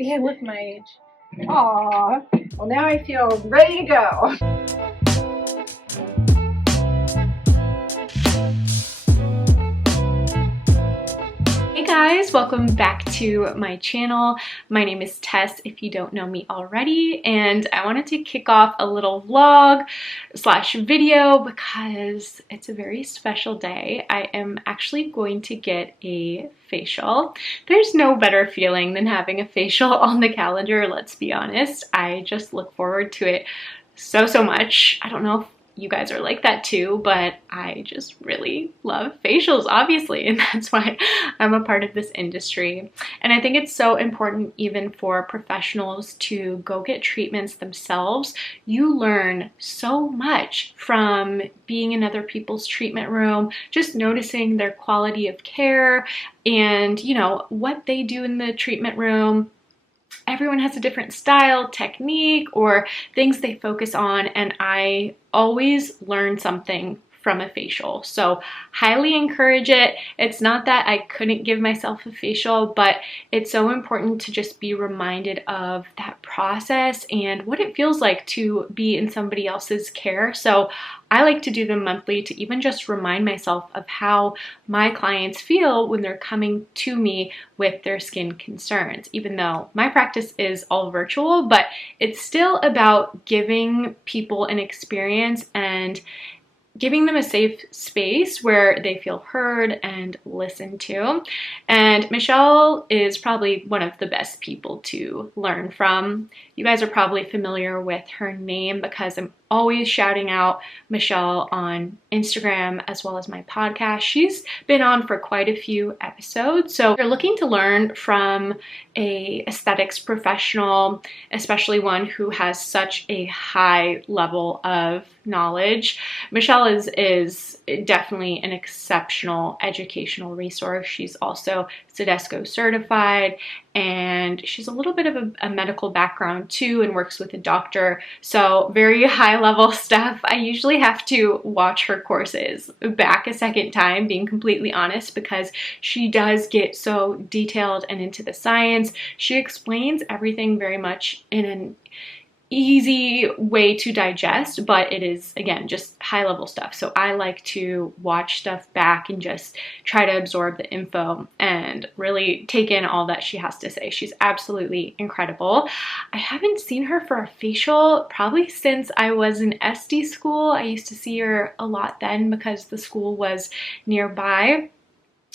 Yeah, with my age. Aw. Well, now I feel ready to go. Hey guys, welcome back to my channel. My name is Tess if you don't know me already, and I wanted to kick off a little vlog slash video because it's a very special day. I am actually going to get a facial. There's no better feeling than having a facial on the calendar, let's be honest. I just look forward to it so much. I don't know if you guys are like that too, but I just really love facials, obviously, and that's why I'm a part of this industry. And I think it's so important even for professionals to go get treatments themselves. You learn so much from being in other people's treatment room, just noticing their quality of care and, you know, what they do in the treatment room. Everyone has a different style, technique, or things they focus on, and I always learn something from a facial. So highly encourage it. It's not that I couldn't give myself a facial, but it's so important to just be reminded of that process and what it feels like to be in somebody else's care. So I like to do them monthly to even just remind myself of how my clients feel when they're coming to me with their skin concerns. Even though my practice is all virtual, but it's still about giving people an experience and giving them a safe space where they feel heard and listened to. And Michele is probably one of the best people to learn from. You guys are probably familiar with her name because I'm always shouting out Michele on Instagram as well as my podcast. She's been on for quite a few episodes. So if you're looking to learn from a aesthetics professional, especially one who has such a high level of knowledge, Michele is definitely an exceptional educational resource. She's also Cedesco certified, and she's a little bit of a medical background too and works with a doctor. So very high level stuff. I usually have to watch her courses back a second time, being completely honest, because she does get so detailed and into the science. She explains everything very much in an easy way to digest, but it is, again, just high level stuff. So I like to watch stuff back and just try to absorb the info and really take in all that she has to say. She's absolutely incredible. I haven't seen her for a facial probably since I was in estie school. I used to see her a lot then because the school was nearby.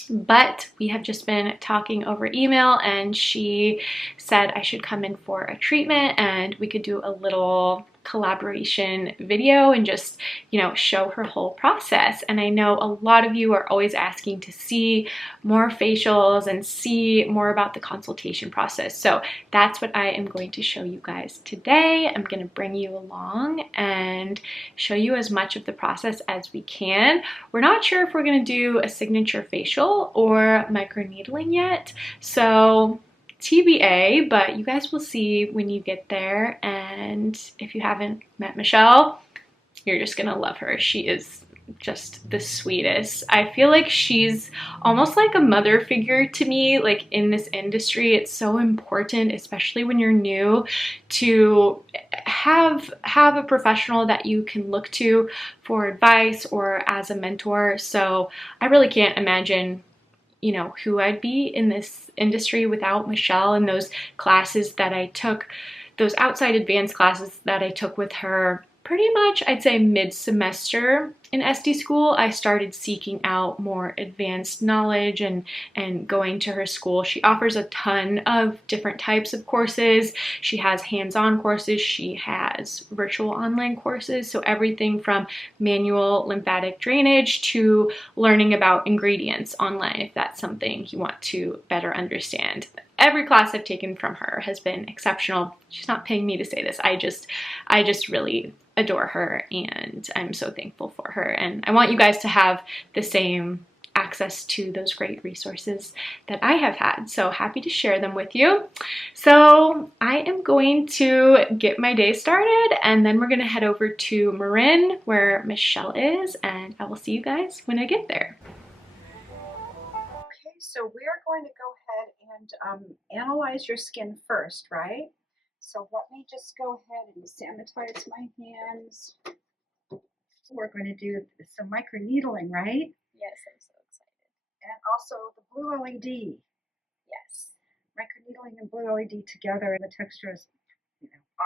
But we have just been talking over email, and she said I should come in for a treatment and we could do a little collaboration video and just, you know, show her whole process. And I know a lot of you are always asking to see more facials and see more about the consultation process. So that's what I am going to show you guys today. I'm going to bring you along and show you as much of the process as we can. We're not sure if we're going to do a signature facial or microneedling yet, so TBA, but you guys will see when you get there. And if you haven't met Michele, you're just gonna love her. She is just the sweetest. I feel like she's almost like a mother figure to me, like in this industry. It's so important, especially when you're new, to have a professional that you can look to for advice or as a mentor. So I really can't imagine, you know, who I'd be in this industry without Michele and those classes that I took, those outside advanced classes that I took with her pretty much, I'd say, mid-semester in estie school. I started seeking out more advanced knowledge and going to her school. She offers a ton of different types of courses. She has hands-on courses. She has virtual online courses. So everything from manual lymphatic drainage to learning about ingredients online, if that's something you want to better understand. Every class I've taken from her has been exceptional. She's not paying me to say this. I just really adore her, and I'm so thankful for her. And I want you guys to have the same access to those great resources that I have had. So happy to share them with you. So I am going to get my day started, and then we're going to head over to Marin where Michele is, and I will see you guys when I get there. Okay, so we are going to go ahead and analyze your skin first, right? So let me just go ahead and sanitize my hands. We're going to do some microneedling, right? Yes, I'm so excited. And also the blue LED. Yes. Microneedling and blue LED together, and the texture is,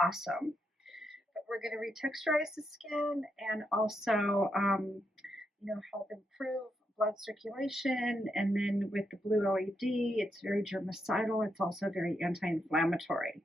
awesome. But we're going to retexturize the skin and also, help improve blood circulation. And then with the blue LED, it's very germicidal. It's also very anti-inflammatory.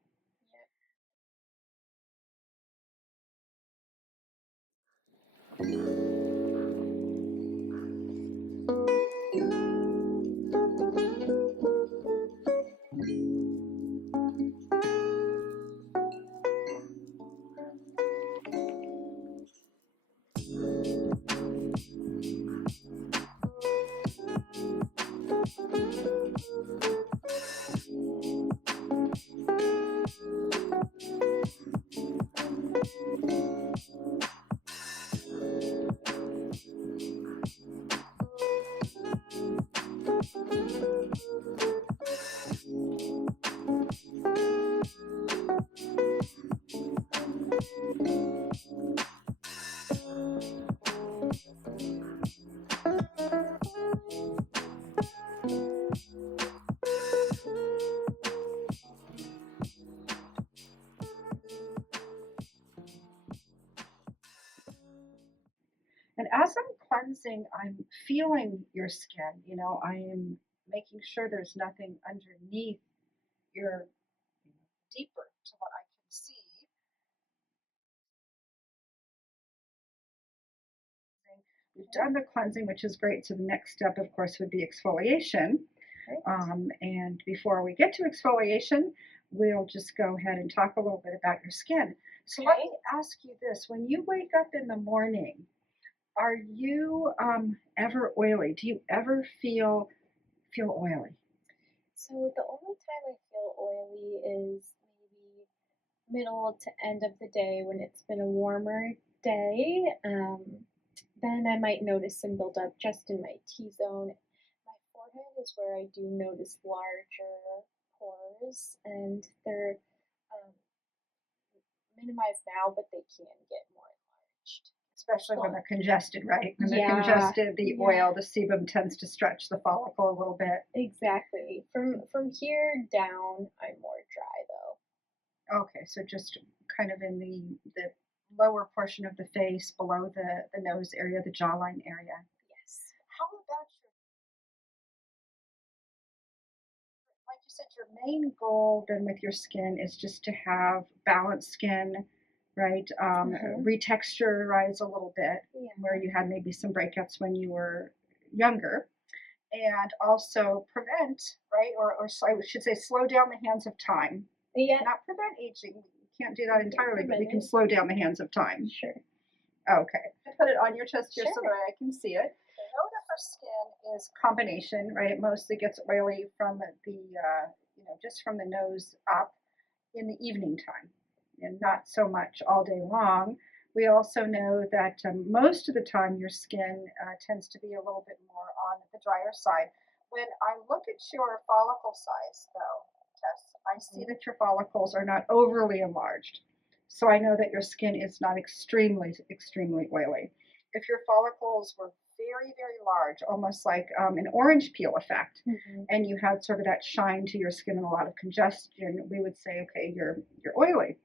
And as I'm cleansing, I'm feeling your skin. I am making sure there's nothing underneath your deeper to what I can see. We've done the cleansing, which is great. So the next step, of course, would be exfoliation. And before we get to exfoliation, we'll just go ahead and talk a little bit about your skin. So let me ask you this. When you wake up in the morning, are you ever oily? Do you ever feel oily? So the only time I feel oily is maybe middle to end of the day when it's been a warmer day. Then I might notice some buildup just in my T-zone. My forehead is where I do notice larger pores, and they're minimized now, but they can get more enlarged. Especially when they're congested, right? When they're congested, the oil, the sebum tends to stretch the follicle a little bit. Exactly. From here down, I'm more dry though. Okay, so just kind of in the lower portion of the face, below the nose area, the jawline area. Yes. How about like you said, your main goal then with your skin is just to have balanced skin, right? Retexturize a little bit where you had maybe some breakouts when you were younger, and also prevent, right? Or I should say, slow down the hands of time. Yeah. Not prevent aging. We can't do that entirely, but we can slow down the hands of time. Sure. Okay. Put it on your chest here so that I can see it. I know that her skin is combination, right? It mostly gets oily from the, just from the nose up in the evening time, and not so much all day long. We also know that most of the time your skin tends to be a little bit more on the drier side. When I look at your follicle size, though, Tess, I see that your follicles are not overly enlarged. So I know that your skin is not extremely, extremely oily. If your follicles were very, very large, almost like an orange peel effect, and you had sort of that shine to your skin and a lot of congestion, we would say, okay, you're oily.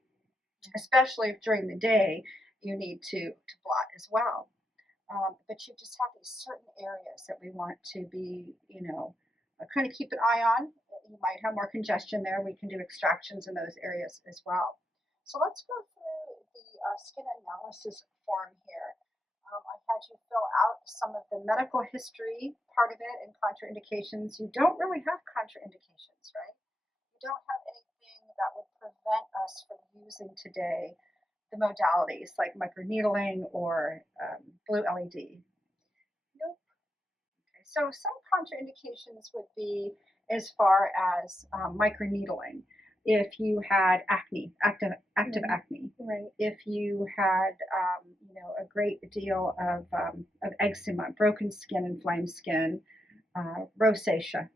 Especially if during the day you need to blot as well. But you just have these certain areas that we want to be, kind of keep an eye on. You might have more congestion there. We can do extractions in those areas as well. So let's go through the skin analysis form here. I had you fill out some of the medical history part of it and contraindications. You don't really have contraindications, right? You don't have anything that would prevent us from using today the modalities like microneedling or blue LED. Nope. Okay, so some contraindications would be as far as microneedling. If you had acne, active acne, right. If you had, a great deal of eczema, broken skin, inflamed skin, rosacea,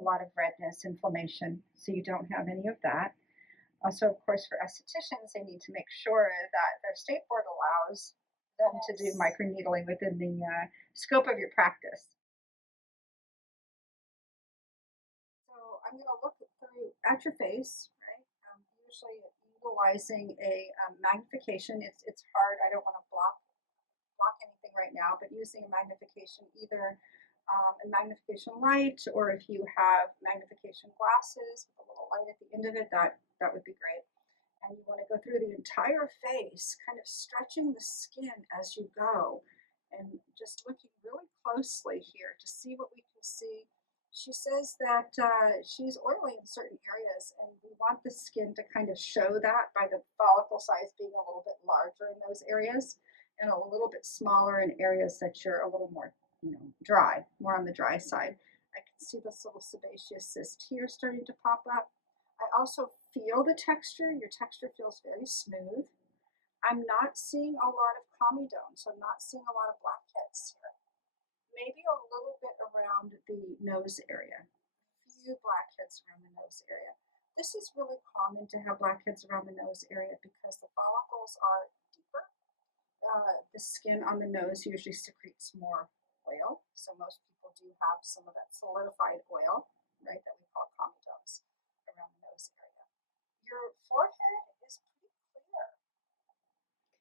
a lot of redness, inflammation, so you don't have any of that. Also, of course, for estheticians, they need to make sure that their state board allows them to do microneedling within the scope of your practice. So I'm going to look through at your face, right? Usually utilizing a magnification. It's hard. I don't want to block anything right now, but using a magnification, either a magnification light, or if you have magnification glasses with a little light at the end of it, that would be great. And you want to go through the entire face, kind of stretching the skin as you go, and just looking really closely here to see what we can see. She says that she's oily in certain areas, and we want the skin to kind of show that by the follicle size being a little bit larger in those areas and a little bit smaller in areas that you're a little more, dry, more on the dry side. I can see this little sebaceous cyst here starting to pop up. I also feel the texture. Your texture feels very smooth. I'm not seeing a lot of comedone, so I'm not seeing a lot of blackheads here. Maybe a little bit around the nose area. A few blackheads around the nose area. This is really common to have blackheads around the nose area because the follicles are deeper. The skin on the nose usually secretes more oil, so most people do have some of that solidified oil, right, that we call comedones around the nose area. Your forehead is pretty clear.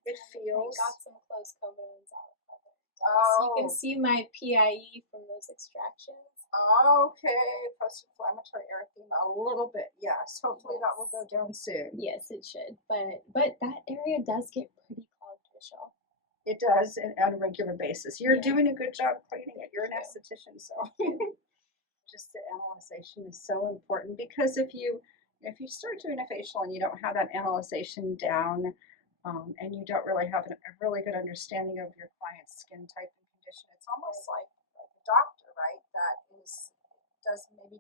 It feels. I got some close comedones out of it. Oh. So you can see my PIE from those extractions. Okay, post-inflammatory erythema a little bit, yes. Hopefully that will go down soon. Yes, it should. But that area does get pretty clogged, Michele. It does, and on a regular basis. You're doing a good job cleaning it. You're an esthetician, so just the analyzation is so important, because if you start doing a facial and you don't have that analyzation down, and you don't really have a really good understanding of your client's skin type and condition, it's almost like a doctor, right, that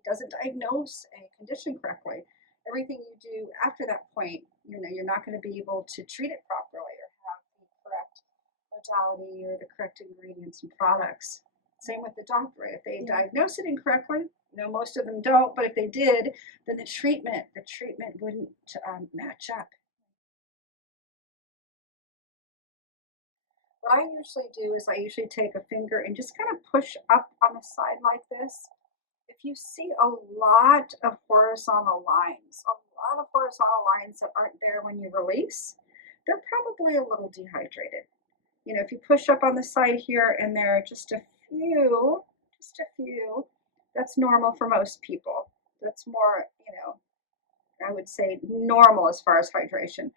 doesn't diagnose a condition correctly. Everything you do after that point, you're not going to be able to treat it properly or have the correct modality or the correct ingredients and products. Same with the doctor, right? If they diagnose it incorrectly, most of them don't, but if they did, then the treatment wouldn't match up. What I usually do is I usually take a finger and just kind of push up on the side like this. If you see a lot of horizontal lines that aren't there when you release, they're probably a little dehydrated. If you push up on the side here and there are just a few, that's normal for most people. That's more, I would say normal as far as hydration.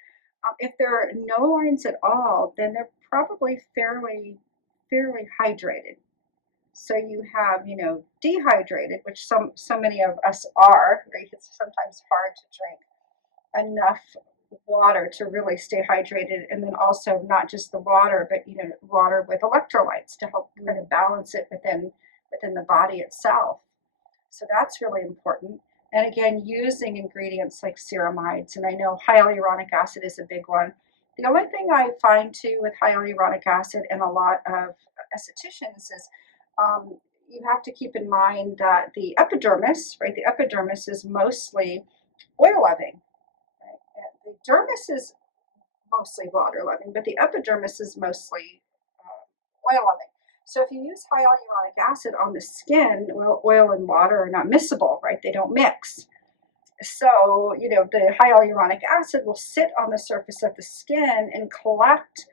If there are no lines at all, then they're probably fairly hydrated. So you have, dehydrated, which so many of us are, right? It's sometimes hard to drink enough water to really stay hydrated, and then also not just the water, but water with electrolytes to help kind of balance it within the body itself. So that's really important. And again, using ingredients like ceramides, and I know hyaluronic acid is a big one. The only thing I find too with hyaluronic acid and a lot of estheticians is you have to keep in mind that the epidermis, right? The epidermis is mostly oil loving. Right? The dermis is mostly water loving, but the epidermis is mostly oil loving. So if you use hyaluronic acid on the skin, well, oil and water are not miscible, right? They don't mix. So, the hyaluronic acid will sit on the surface of the skin and collect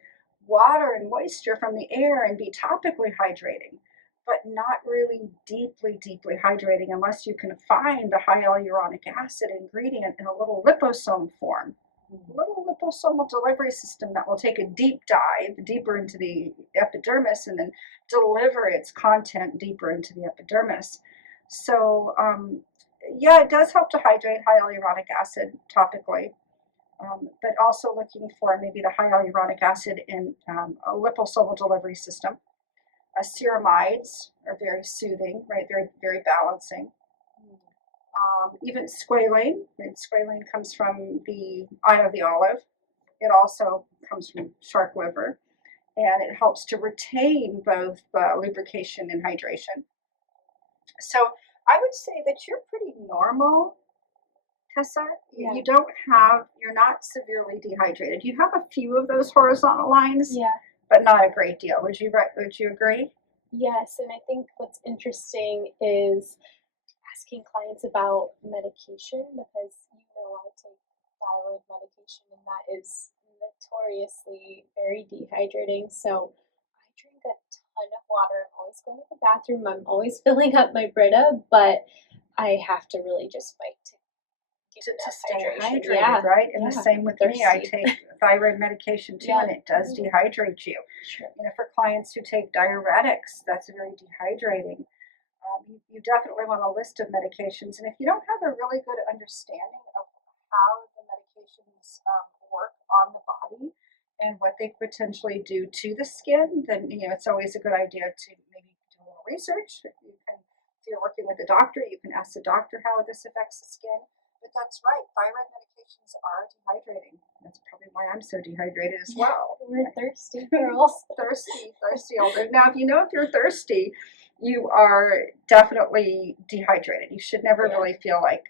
water and moisture from the air and be topically hydrating, but not really deeply hydrating unless you can find the hyaluronic acid ingredient in a little liposome form. Little liposomal delivery system that will take a deep dive deeper into the epidermis and then deliver its content deeper into the epidermis. So it does help to hydrate hyaluronic acid topically, but also looking for maybe the hyaluronic acid in a liposomal delivery system. Ceramides are very soothing, right? Very, very balancing. Even squalane, and squalane comes from the eye of the olive. It also comes from shark liver, and it helps to retain both lubrication and hydration. So I would say that you're pretty normal, Tessa. Yeah. You're not severely dehydrated. You have a few of those horizontal lines, Yeah. but not a great deal. Would you agree? Yes, and I think what's interesting is asking clients about medication because I take thyroid medication and that is notoriously very dehydrating. So I drink a ton of water. I'm always going to the bathroom. I'm always filling up my Brita, but I have to really just fight to get To enough stay hydration. hydrated, Yeah. right? And the same with me. I Thirsty. take thyroid medication too, Yeah. and it does dehydrate you. Sure. For clients who take diuretics, that's very dehydrating. You definitely want a list of medications, and if you don't have a really good understanding of how the medications work on the body and what they potentially do to the skin, then it's always a good idea to maybe do a little research. If you're working with a doctor, you can ask the doctor how this affects the skin. But that's right, thyroid medications are dehydrating. That's probably why I'm so dehydrated as well. We're thirsty girls. thirsty older. Now, if you're thirsty, you are definitely dehydrated. You should never really feel like,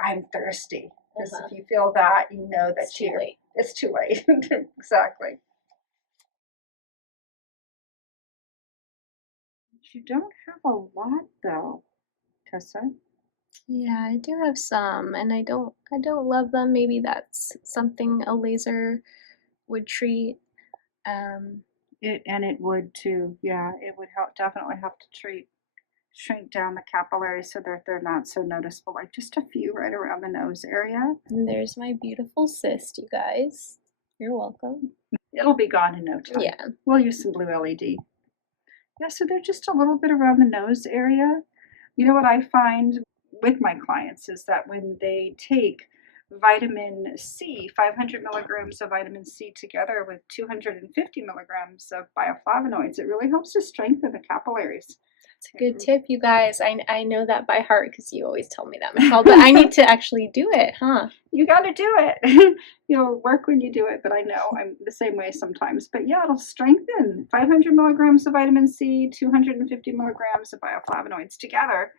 I'm thirsty. Because if you feel that, you know that it's too late. It's too late. Exactly. You don't have a lot though, Tessa. Yeah, I do have some, and I don't love them. Maybe that's something a laser would treat. It would too. Yeah, it would definitely have to shrink down the capillaries so they're not so noticeable. Like just a few right around the nose area. And there's my beautiful cyst, you guys. You're welcome. It'll be gone in no time. Yeah. We'll use some blue LED. Yeah, so they're just a little bit around the nose area. What I find with my clients is that when they take vitamin C, 500 milligrams of vitamin C together with 250 milligrams of bioflavonoids, it really helps to strengthen the capillaries. That's a good tip, you guys. I know that by heart because you always tell me that, Michele, but I need to actually do it, huh? You got to do it. Work when you do it, but I know I'm the same way sometimes. But yeah, it'll strengthen 500 milligrams of vitamin C, 250 milligrams of bioflavonoids together,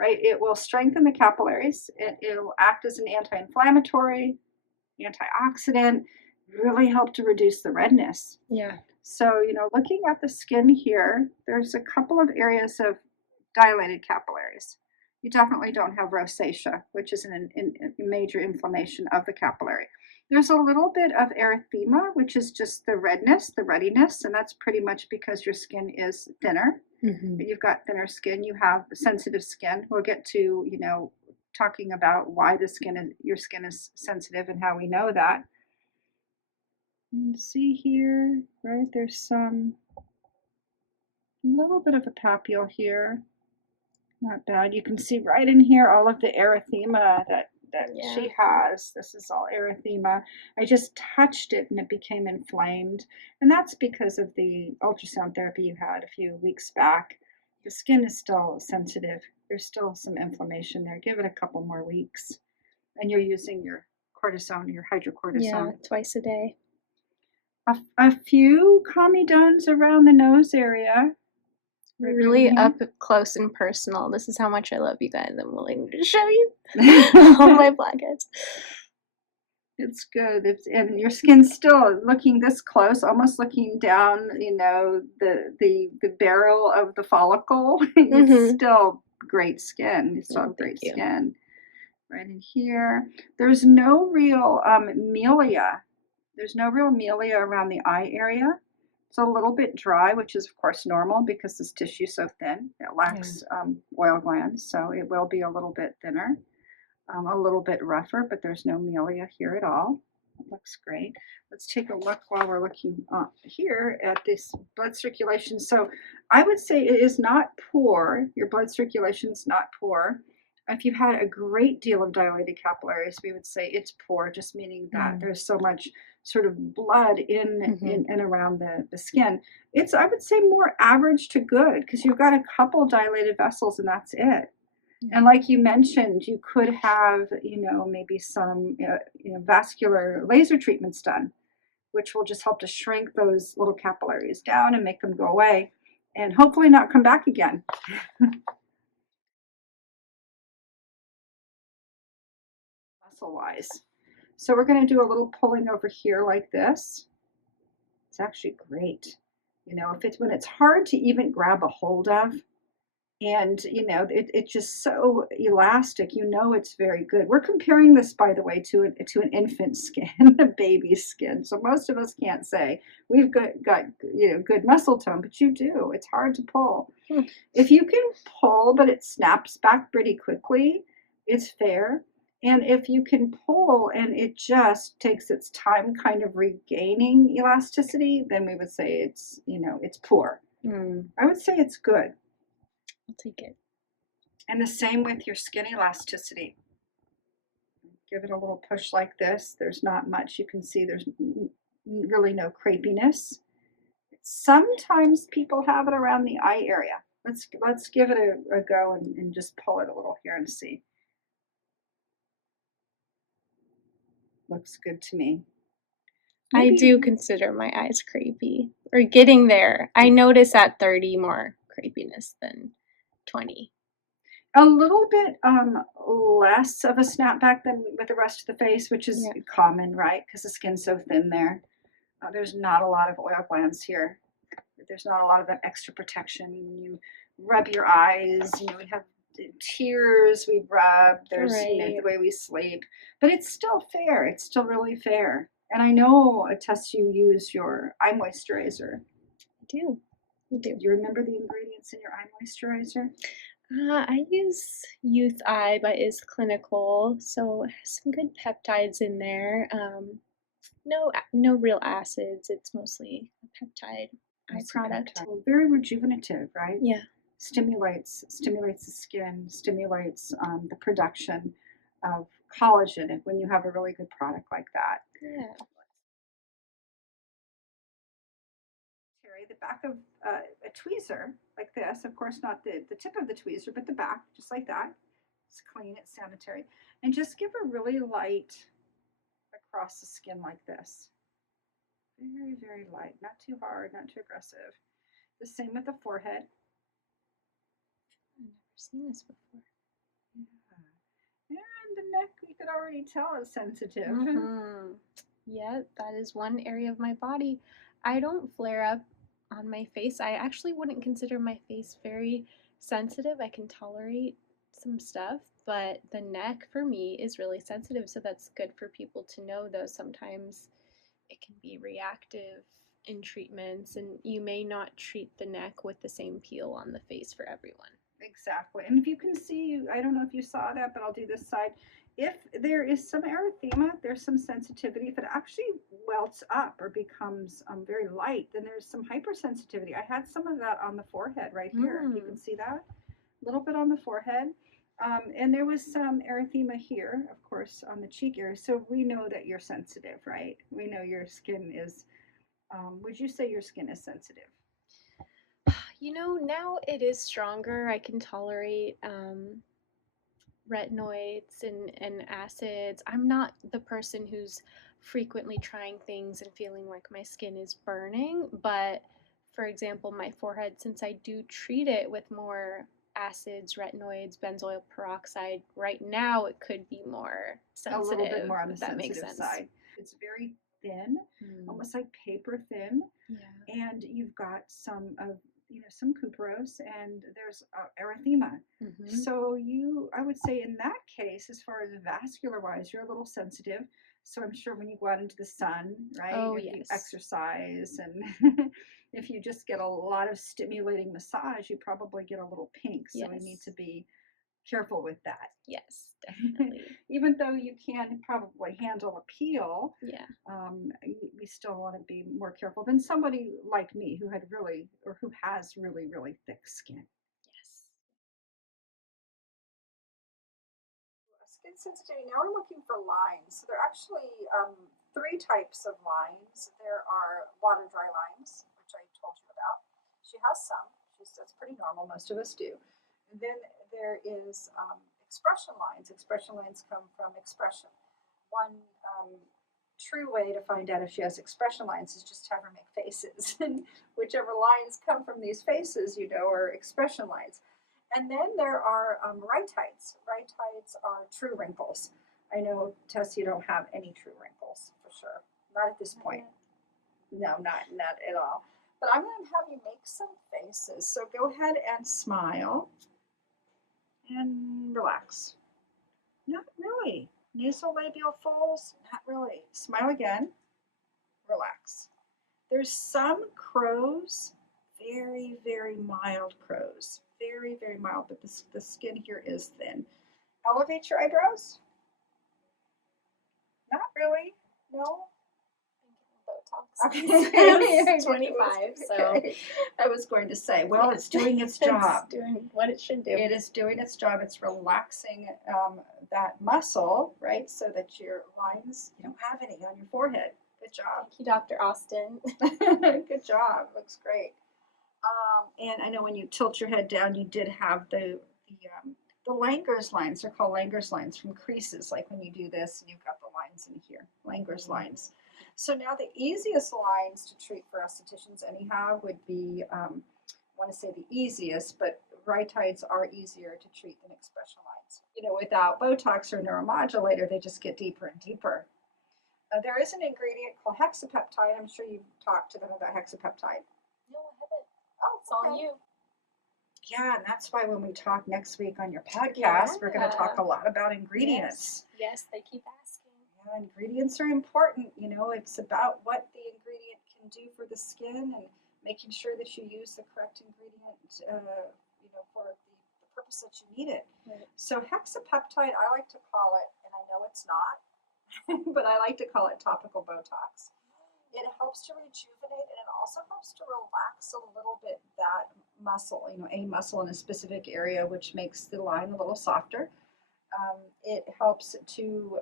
right? It will strengthen the capillaries. It'll act as an anti-inflammatory, antioxidant, really help to reduce the redness. Yeah. So, looking at the skin here, there's a couple of areas of dilated capillaries. You definitely don't have rosacea, which is a major inflammation of the capillary. There's a little bit of erythema, which is just the redness, the ruddiness, and that's pretty much because your skin is thinner. Mm-hmm. You've got thinner skin, you have sensitive skin. We'll get to, talking about why your skin is sensitive and how we know that. And see here, right, there's a little bit of a papule here. Not bad. You can see right in here all of the erythema that she has. This is all erythema. I just touched it and it became inflamed. And that's because of the ultrasound therapy you had a few weeks back. The skin is still sensitive. There's still some inflammation there. Give it a couple more weeks. And you're using your cortisone, your hydrocortisone. Yeah, twice a day. A few comedones around the nose area. Really up close and personal. This is how much I love you guys. I'm willing to show you all my blackheads. It's good. And your skin's still looking this close, almost looking down, the barrel of the follicle. It's still great skin. You still have great skin. Right in here. There's no real melia. There's no real melia around the eye area. It's a little bit dry, which is of course normal because this tissue is so thin. It lacks oil glands, so it will be a little bit thinner, a little bit rougher, but there's no melia here at all. It looks great. Let's take a look while we're looking here at this blood circulation. So I would say it is not poor. Your blood circulation is not poor. If you've had a great deal of dilated capillaries, we would say it's poor, just meaning that there's so much sort of blood in and around the skin. It's, I would say, more average to good because you've got a couple dilated vessels and that's it. And like you mentioned, you could have, maybe some vascular laser treatments done, which will just help to shrink those little capillaries down and make them go away and hopefully not come back again. muscle-wise. So we're going to do a little pulling over here like this. It's actually great. You know, when it's hard to even grab a hold of, and you know it's just so elastic, you know it's very good. We're comparing this, by the way, to an infant skin, a baby's skin. So most of us can't say we've got you know good muscle tone, but you do. It's hard to pull. If you can pull but it snaps back pretty quickly, it's fair. And if you can pull and it just takes its time kind of regaining elasticity, then we would say it's, you know, it's poor. I would say it's good. I'll take it. And the same with your skin elasticity. Give it a little push like this. There's not much. You can see there's really no crepiness. Sometimes people have it around the eye area. Let's give it a go and just pull it a little here and see. Looks good to me. Maybe. I do consider my eyes crepey, or getting there. I notice at 30 more crepiness than 20. A little bit less of a snapback than with the rest of the face, which is common, right? Because the skin's so thin there. There's not a lot of oil glands here. There's not a lot of that extra protection. You rub your eyes, you know, we have tears we rub, there's you know, the way we sleep. But it's still fair. It's still really fair. And I know, Tess, you use your eye moisturizer. I do. Do you remember the ingredients in your eye moisturizer? I use Youth Eye by Is Clinical, so it has some good peptides in there. No real acids. It's mostly a peptide eye product. Very rejuvenative, right? Yeah. Stimulates the skin, stimulates the production of collagen when you have a really good product like that. Yeah. The back of a tweezer like this, of course not the tip of the tweezer, but the back, just like that. It's clean, it's sanitary. And just give a really light across the skin like this. Very, very light, not too hard, not too aggressive. The same with the forehead. I've never seen this before. Yeah. And the neck, you could already tell, is sensitive. Yeah, that is one area of my body. I don't flare up on my face. I actually wouldn't consider my face very sensitive. I can tolerate some stuff, but the neck for me is really sensitive, so that's good for people to know, though sometimes it can be reactive in treatments, and you may not treat the neck with the same peel on the face for everyone. Exactly. And if you can see, I don't know if you saw that, but I'll do this side. If there is some erythema, there's some sensitivity. If it actually welts up or becomes very light, then there's some hypersensitivity. I had some of that on the forehead right here. If you can see that, a little bit on the forehead. And there was some erythema here, of course, on the cheek area. So we know that you're sensitive, right? We know your skin is, would you say your skin is sensitive? You know, now it is stronger. I can tolerate retinoids and acids. I'm not the person who's frequently trying things and feeling like my skin is burning, but for example, my forehead, since I do treat it with more acids, retinoids, benzoyl peroxide, right now it could be more sensitive. A little bit more on the sensitive side. It's very thin, almost like paper thin. Yeah. And you've got some of, you know, some cuprose, and there's erythema. So I would say in that case, as far as vascular wise, you're a little sensitive. So I'm sure when you go out into the sun, right? Oh, if yes. you exercise and if you just get a lot of stimulating massage, you probably get a little pink. So we need to be careful with that. Yes, definitely. Even though you can probably handle a peel, we still want to be more careful than somebody like me who had really, or who has really, really thick skin. Yes. Skin sensitivity. Now we're looking for lines. So there are actually 3 types of lines. There are water dry lines, which I told you about. She has some. That's pretty normal. Most of us do. And then there is expression lines. Expression lines come from expression. One true way to find out if she has expression lines is just have her make faces. And whichever lines come from these faces, you know, are expression lines. And then there are rhytides. Rhytides are true wrinkles. I know, Tess, you don't have any true wrinkles for sure. Not at this point. No, not at all. But I'm going to have you make some faces. So go ahead and smile and relax. Not really. Nasolabial folds, not really. Smile again. Relax. There's some crows, very, very mild crows. Very, very mild, but the skin here is thin. Elevate your eyebrows. Not really. No. Botox. Okay. It's 25, so Okay. I was going to say, well, it's doing its job. It's doing what it should do. It is doing its job. It's relaxing that muscle, right, so that your lines, you don't have any on your forehead. Good job. Thank you, Dr. Austin. Good job. Looks great. And I know when you tilt your head down, you did have the Langer's lines. They're called Langer's lines from creases, like when you do this and you've got the lines in here. Langer's lines. So now the easiest lines to treat for estheticians anyhow would be, I want to say the easiest, but rhytides are easier to treat than expression lines. You know, without Botox or neuromodulator, they just get deeper and deeper. There is an ingredient called hexapeptide. I'm sure you've talked to them about hexapeptide. No, I haven't. Oh, it's all you. Yeah, and that's why when we talk next week on your podcast, we're going to talk a lot about ingredients. Yes, they keep asking. Yeah, ingredients are important. You know, it's about what the ingredient can do for the skin and making sure that you use the correct ingredient, you know, for the purpose that you need it. Right. So hexapeptide, I like to call it, and I know it's not, but I like to call it topical Botox. It helps to rejuvenate, and it also helps to relax a little bit that muscle, you know, a muscle in a specific area, which makes the line a little softer. It helps to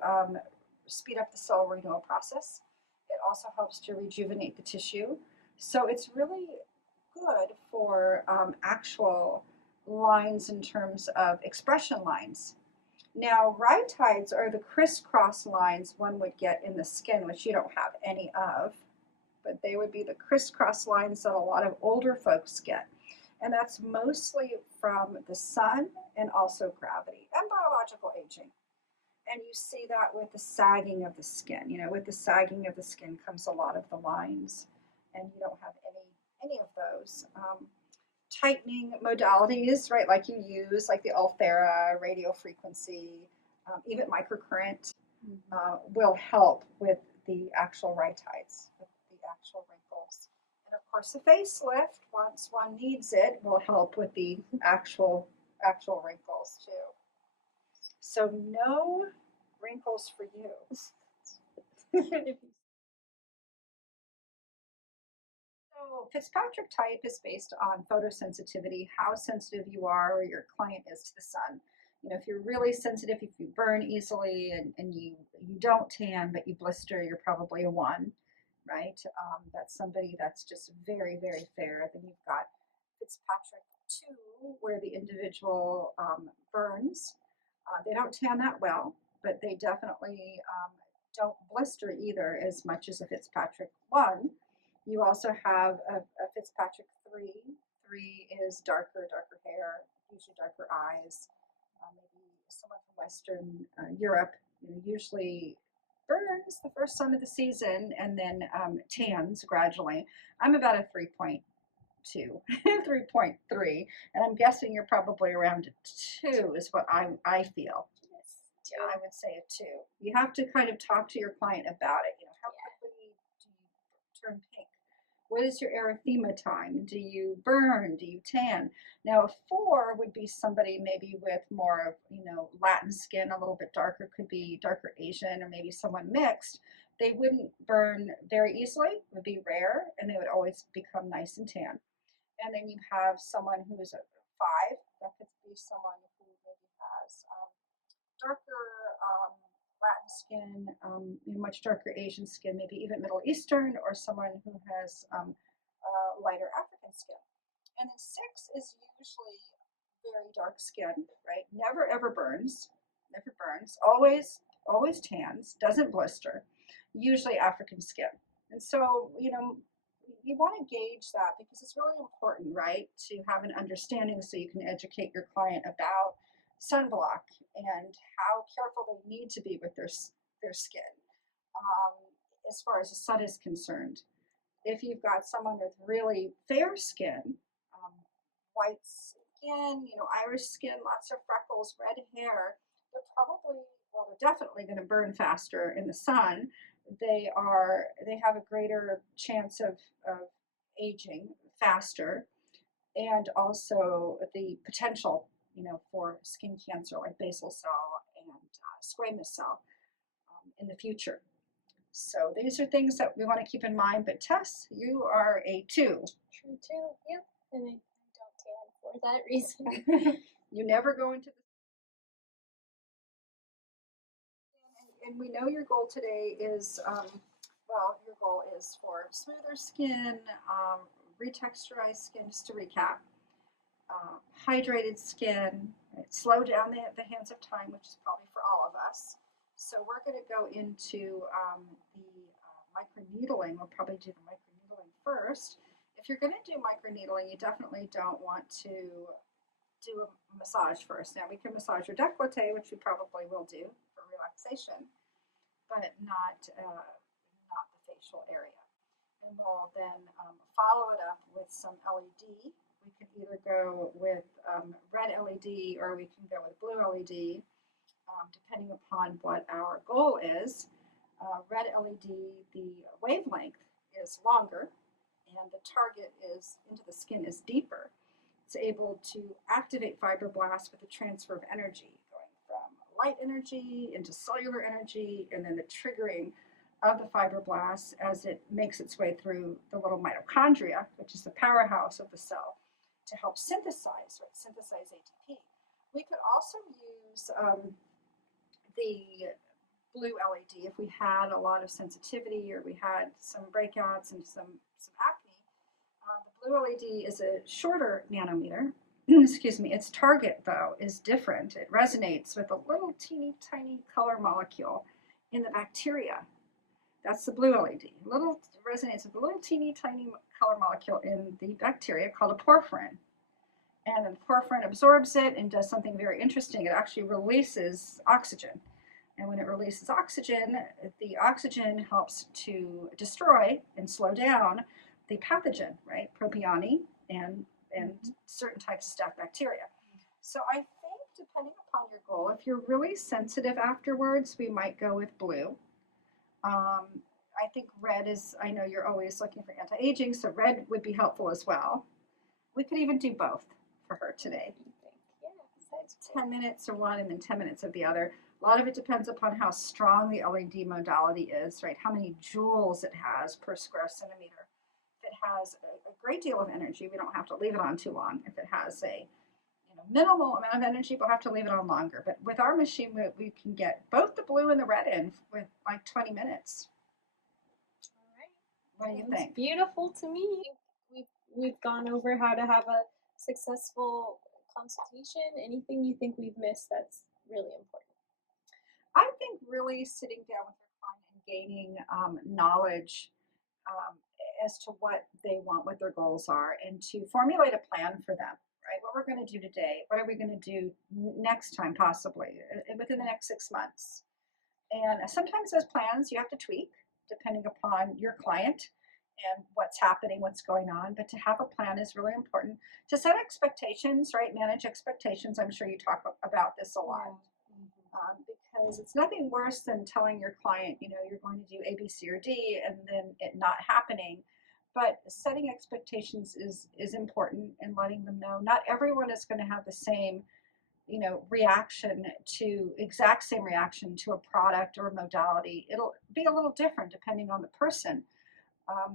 speed up the cell renewal process. It also helps to rejuvenate the tissue. So it's really good for actual lines in terms of expression lines. Now, rhytides are the crisscross lines one would get in the skin, which you don't have any of, but they would be the crisscross lines that a lot of older folks get. And that's mostly from the sun and also gravity and biological aging. And you see that with the sagging of the skin. You know, with the sagging of the skin comes a lot of the lines, and you don't have any of those. Tightening modalities, right, like you use, like the Ulthera, radio frequency, even microcurrent, will help with the actual rhytides, with the actual wrinkles. And of course, the facelift, once one needs it, will help with the actual wrinkles too. So no wrinkles for you. So Fitzpatrick type is based on photosensitivity, how sensitive you are or your client is to the sun. You know, if you're really sensitive, if you burn easily and you don't tan but you blister, you're probably a 1, right? That's somebody that's just very, very fair. Then you've got Fitzpatrick 2, where the individual burns. They don't tan that well, but they definitely don't blister either as much as a Fitzpatrick 1. You also have a Fitzpatrick 3. 3 is darker hair, usually darker eyes. Maybe someone from Western Europe, you know, usually burns the first sun of the season and then tans gradually. I'm about a 3.2, 3.3, and I'm guessing you're probably around a 2 is what I feel. Yes, yeah, I would say a 2. You have to kind of talk to your client about it. You know, how quickly do you turn pink? What is your erythema time? Do you burn? Do you tan? Now, a 4 would be somebody maybe with more of, you know, Latin skin, a little bit darker, could be darker Asian, or maybe someone mixed. They wouldn't burn very easily, would be rare, and they would always become nice and tan. And then you have someone who's a 5. That could be someone who maybe has darker Latin skin, much darker Asian skin, maybe even Middle Eastern, or someone who has lighter African skin. And then 6 is usually very dark skin, right? Never ever burns, always tans, doesn't blister, usually African skin. And so, you know, you want to gauge that because it's really important, right, to have an understanding so you can educate your client about sunblock and how careful they need to be with their skin as far as the sun is concerned. If you've got someone with really fair skin, white skin, Irish skin, lots of freckles, red hair, they're definitely going to burn faster in the sun. They have a greater chance of aging faster, and also the potential, for skin cancer like basal cell and squamous cell in the future. So these are things that we want to keep in mind. But Tess, you are a 2. True too. Yep. And I don't tan for that reason. You never go into the and we know your goal today is your goal is for smoother skin, retexturized skin. Just to recap, hydrated skin, right? Slow down the hands of time, which is probably for all of us. So we're going to go into the microneedling. We'll probably do the microneedling first. If you're going to do microneedling, you definitely don't want to do a massage first. Now we can massage your décolleté, which we probably will do for relaxation, but not the facial area. And we'll then follow it up with some LED. We can either go with red LED or we can go with blue LED, depending upon what our goal is. Red LED, the wavelength is longer and the target is into the skin is deeper. It's able to activate fibroblasts with the transfer of energy, going from light energy into cellular energy, and then the triggering of the fibroblasts as it makes its way through the little mitochondria, which is the powerhouse of the cell, to help synthesize ATP. We could also use the blue LED if we had a lot of sensitivity or we had some breakouts and some acne. The blue LED is a shorter nanometer. Excuse me. Its target, though, is different. It resonates with a little teeny tiny color molecule in the bacteria. That's the blue LED. Resonates with a little teeny tiny color molecule in the bacteria called a porphyrin. And the porphyrin absorbs it and does something very interesting. It actually releases oxygen. And when it releases oxygen, the oxygen helps to destroy and slow down the pathogen, right? Propioni and certain types of staph bacteria. So I think depending upon your goal, if you're really sensitive afterwards, we might go with blue. I think red is, I know you're always looking for anti-aging, so red would be helpful as well. We could even do both for her today. Yeah, 10 minutes of one and then 10 minutes of the other. A lot of it depends upon how strong the LED modality is, right? How many joules it has per square centimeter. If it has a great deal of energy, we don't have to leave it on too long. If it has a minimal amount of energy, we'll have to leave it on longer. But with our machine, we can get both the blue and the red in with like 20 minutes. All right. What do you think? Beautiful to me. We've gone over how to have a successful consultation. Anything you think we've missed that's really important? I think really sitting down with your client and gaining knowledge as to what they want, what their goals are, and to formulate a plan for them, right? What we're going to do today, what are we going to do next time, possibly within the next 6 months. And sometimes those plans you have to tweak depending upon your client and what's happening, what's going on. But to have a plan is really important. To set expectations, right? Manage expectations. I'm sure you talk about this a lot. Because it's nothing worse than telling your client, you're going to do A, B, C, or D, and then it not happening. But setting expectations is important, and letting them know not everyone is going to have the same, exact same reaction to a product or a modality. It'll be a little different depending on the person.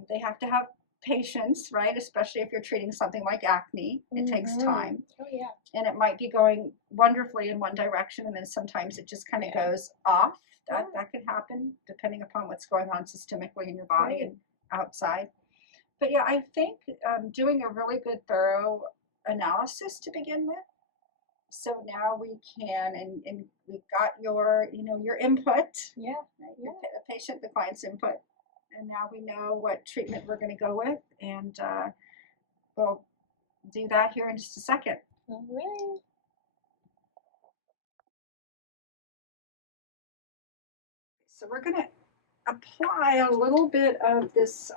They have to have patience, right? Especially if you're treating something like acne. It takes time. Oh, yeah. And it might be going wonderfully in one direction, and then sometimes it just kind of goes off. That can happen depending upon what's going on systemically in your body and outside. But yeah, I think doing a really good, thorough analysis to begin with. So now we can, and we've got your input. Yeah. Right? The patient, the client's input. And now we know what treatment we're going to go with, and we'll do that here in just a second. All right. So we're going to apply a little bit of this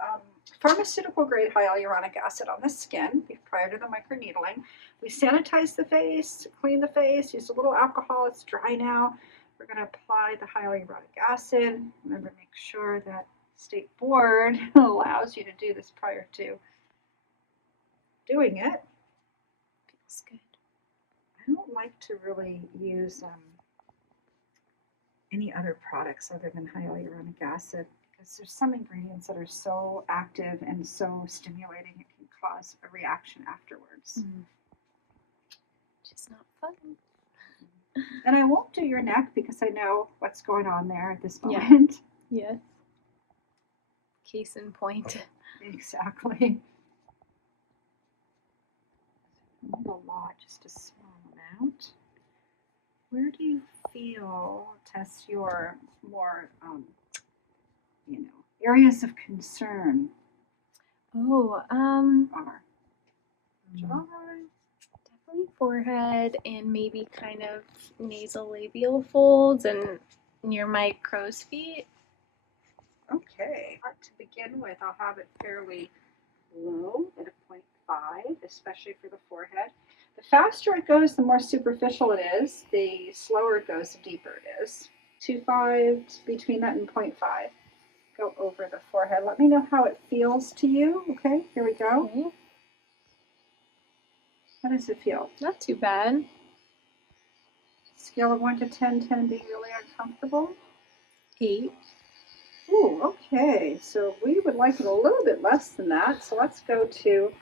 pharmaceutical grade hyaluronic acid on the skin prior to the microneedling. We sanitize the face, clean the face, use a little alcohol. It's dry now. We're going to apply the hyaluronic acid. Remember, make sure that state board allows you to do this prior to doing it. Feels good. I don't like to really use any other products other than hyaluronic acid because there's some ingredients that are so active and so stimulating it can cause a reaction afterwards. Just not fun. And I won't do your neck because I know what's going on there at this moment. Yes. Case in point. Exactly. Not a lot, just a small amount. Where do you feel, Tess, your more, areas of concern Oh, are? definitely forehead and maybe kind of nasolabial folds and near my crow's feet. Okay. To begin with, I'll have it fairly low at a 0.5, especially for the forehead. The faster it goes, the more superficial it is. The slower it goes, the deeper it is. 2.5, between that and 0.5. Go over the forehead. Let me know how it feels to you. Okay, here we go. Okay. How does it feel? Not too bad. Scale of 1 to 10, 10 being really uncomfortable. 8. Ooh, okay. So we would like it a little bit less than that. So let's go to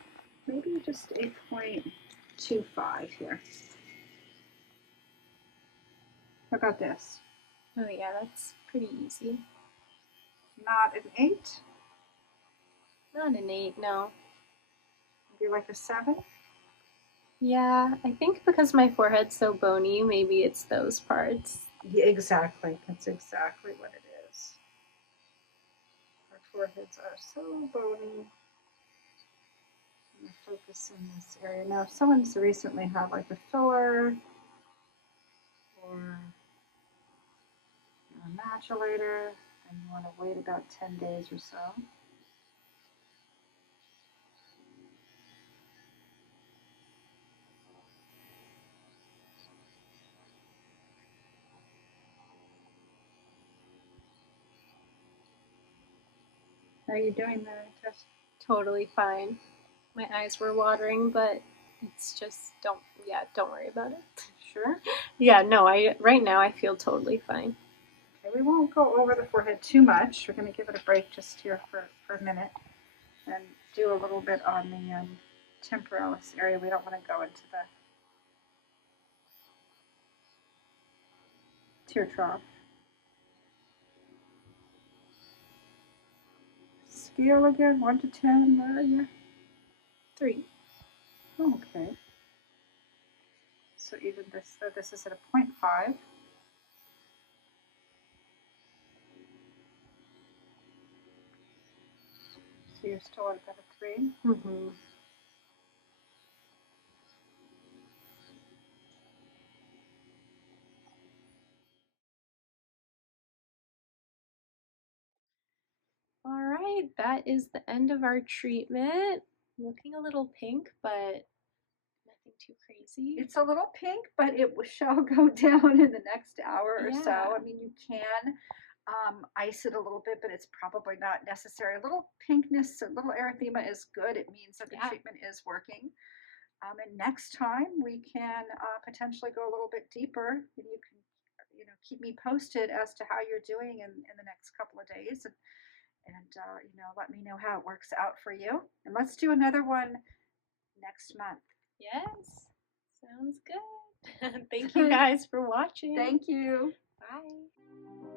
maybe just a 0.25 here. How about this? Oh yeah, that's pretty easy. Not an 8? Not an 8, no. Maybe like a 7? Yeah, I think because my forehead's so bony, maybe it's those parts. Yeah, exactly. That's exactly what it is. Our foreheads are so bony. I'm going to focus in this area. Now, if someone's recently had like a filler or a modulator, and you want to wait about 10 days or so. How are you doing there, Tess? Totally fine. My eyes were watering, but it's just don't worry about it. Sure? Yeah, no, right now I feel totally fine. Okay, we won't go over the forehead too much. We're going to give it a break just here for a minute and do a little bit on the temporalis area. We don't want to go into the tear trough. Scale again, 1 to 10. Where are you? 3. Okay. So even this, so this is at a 0.5. So you're still at about a 3. Mm-hmm. All right, that is the end of our treatment. Looking a little pink, but nothing too crazy. It's a little pink, but it shall go down in the next hour or so. Yeah. I mean, you can ice it a little bit, but it's probably not necessary. A little pinkness, a little erythema is good. It means that the treatment is working. And next time we can potentially go a little bit deeper, and you can, keep me posted as to how you're doing in the next couple of days, and let me know how it works out for you. And let's do another one next month. Yes, sounds good. Thank you guys for watching. Thank you. Bye.